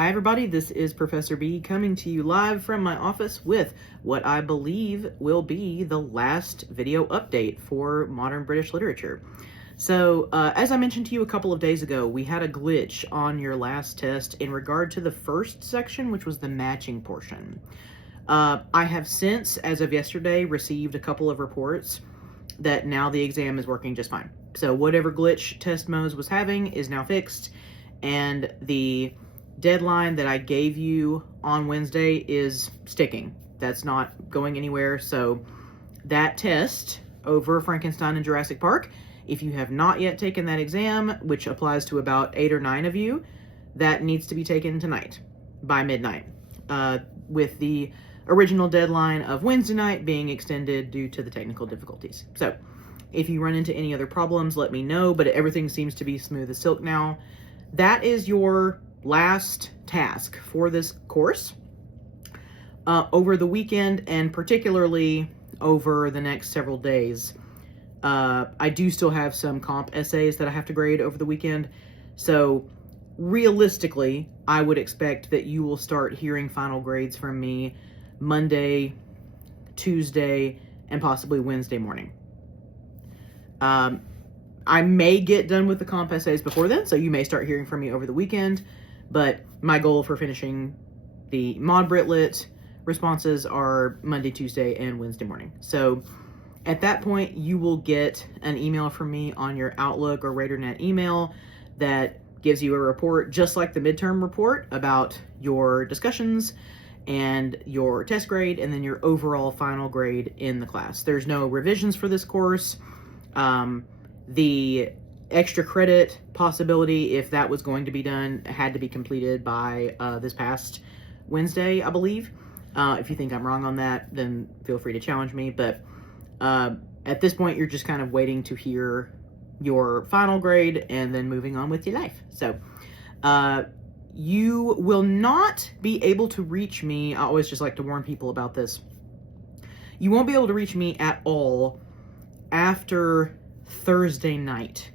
Hi everybody, this is Professor B coming to you live from my office with what I believe will be the last video update for modern British literature. So, as I mentioned to you a couple of days ago, we had a glitch on your last test in regard to the first section, which was the matching portion. I have since, as of yesterday, received a couple of reports that now the exam is working just fine. So whatever glitch Test Mose was having is now fixed, and the deadline that I gave you on Wednesday is sticking. That's not going anywhere. So that test over Frankenstein and Jurassic Park, if you have not yet taken that exam, which applies to about 8 or 9 of you, that needs to be taken tonight by midnight, with the original deadline of Wednesday night being extended due to the technical difficulties. So if you run into any other problems, let me know, but everything seems to be smooth as silk now. That is your last task for this course. Over the weekend, and particularly over the next several days, I do still have some comp essays that I have to grade over the weekend. So realistically, I would expect that you will start hearing final grades from me Monday, Tuesday, and possibly Wednesday morning. I may get done with the comp essays before then, so you may start hearing from me over the weekend, but my goal for finishing the Mod Brit Lit responses are Monday, Tuesday, and Wednesday morning. So at that point, you will get an email from me on your Outlook or RaiderNet email that gives you a report, just like the midterm report, about your discussions and your test grade, and then your overall final grade in the class. There's no revisions for this course. The extra credit possibility, if that was going to be done, had to be completed by this past Wednesday, I believe. If you think I'm wrong on that, then feel free to challenge me. But at this point, you're just kind of waiting to hear your final grade and then moving on with your life. So you will not be able to reach me. I always just like to warn people about this. You won't be able to reach me at all after Thursday night,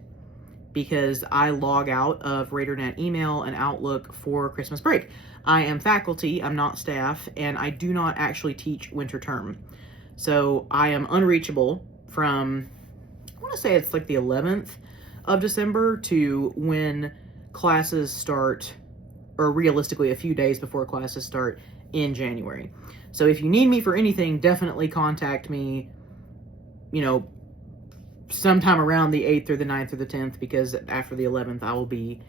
because I log out of RaiderNet email and Outlook for Christmas break. I am faculty, I'm not staff, and I do not actually teach winter term. So I am unreachable from, I want to say it's like the 11th of December to when classes start, or realistically a few days before classes start in January. So if you need me for anything, definitely contact me, sometime around the 8th or the 9th or the 10th, because after the 11th, I will be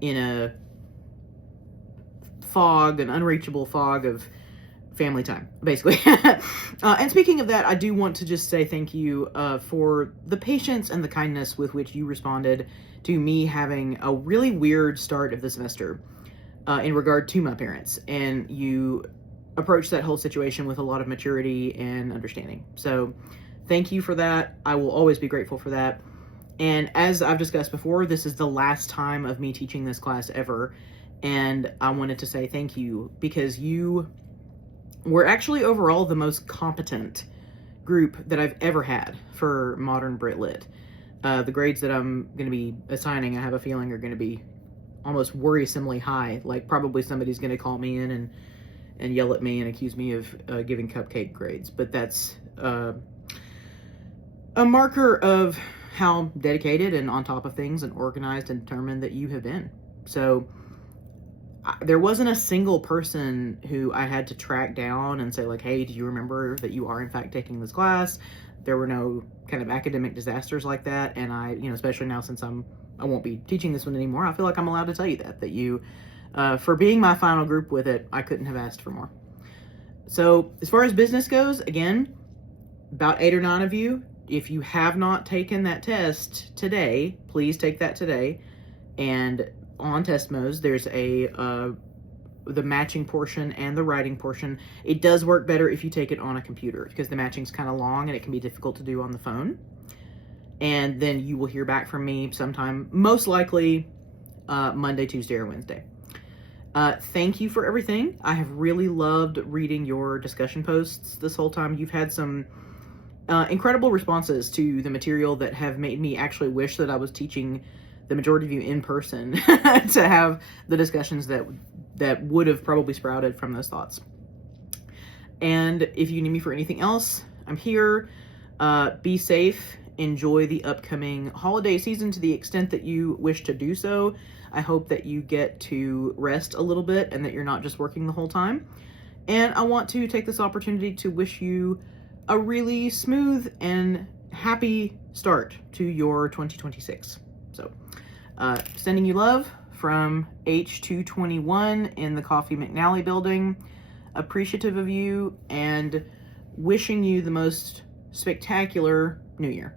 in a fog, an unreachable fog of family time, basically. And speaking of that, I do want to just say thank you for the patience and the kindness with which you responded to me having a really weird start of the semester in regard to my parents. And you approached that whole situation with a lot of maturity and understanding. So thank you for that. I will always be grateful for that. And as I've discussed before, this is the last time of me teaching this class ever. And I wanted to say thank you, because you were actually overall the most competent group that I've ever had for Modern Brit Lit. The grades that I'm going to be assigning, I have a feeling, are going to be almost worrisomely high. Like, probably somebody's going to call me in and yell at me and accuse me of giving cupcake grades. But that's a marker of how dedicated and on top of things and organized and determined that you have been. So there wasn't a single person who I had to track down and say, like, hey, do you remember that you are in fact taking this class? There were no kind of academic disasters like that. And I, especially now since I won't be teaching this one anymore, I feel like I'm allowed to tell you that you, for being my final group with it, I couldn't have asked for more. So as far as business goes, again, about 8 or 9 of you, if you have not taken that test today, please take that today. And on Test Mose, there's the matching portion and the writing portion. It does work better if you take it on a computer, because the matching's kind of long and it can be difficult to do on the phone. And then you will hear back from me sometime, most likely Monday, Tuesday, or Wednesday. Thank you for everything. I have really loved reading your discussion posts this whole time. You've had some incredible responses to the material that have made me actually wish that I was teaching the majority of you in person to have the discussions that would have probably sprouted from those thoughts. And if you need me for anything else, I'm here. Be safe. Enjoy the upcoming holiday season to the extent that you wish to do so. I hope that you get to rest a little bit and that you're not just working the whole time. And I want to take this opportunity to wish you a really smooth and happy start to your 2026. So, sending you love from H221 in the Coffee McNally building. Appreciative of you and wishing you the most spectacular New Year.